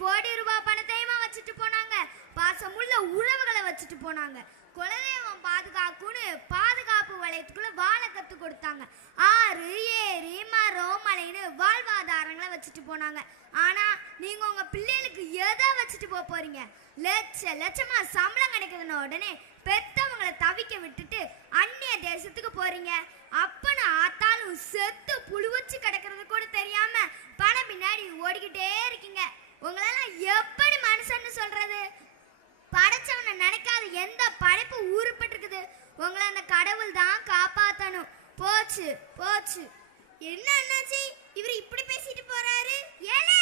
கோடி ரூபாய் பணத்தையுமா வச்சுட்டு போனாங்க. பாசமுள்ள உறவுகளை வச்சுட்டு போனாங்க. குலதெய்வம் பாதுகாக்குன்னு பாதுகாப்பு வளையத்துக்குள்ள வாழ கத்து கொடுத்தாங்க. ஆறு ஏரி மரம் மலைன்னு வாழ்வாதாரங்களை வச்சுட்டு போனாங்க. ஆனா நீங்க உங்க பிள்ளைகளுக்கு எதை வச்சுட்டு போறீங்க? லட்சமா சம்பளம் கிடைக்குதுன்னு உடனே பெத்தவங்களை தவிக்க விட்டுட்டு அந்நிய தேசத்துக்கு போறீங்க. அப்பன்னு ஆத்தாலும் செத்து புழுவச்சு கிடக்கிறது கூட தெரியாம பணம் பின்னாடி ஓடிக்கிட்டே இருக்கீங்க. உங்களெல்லாம் எப்படி மனுஷன்னு சொல்றது? படைச்சவனை நினைக்காத எந்த படைப்பு ஊறுப்பட்டிருக்குது? உங்களை அந்த கடவுள் தான் காப்பாத்தணும். போச்சு போச்சு. என்ன அண்ணாச்சி, இவர் இப்படி பேசிட்டு போறாரு? ஏலே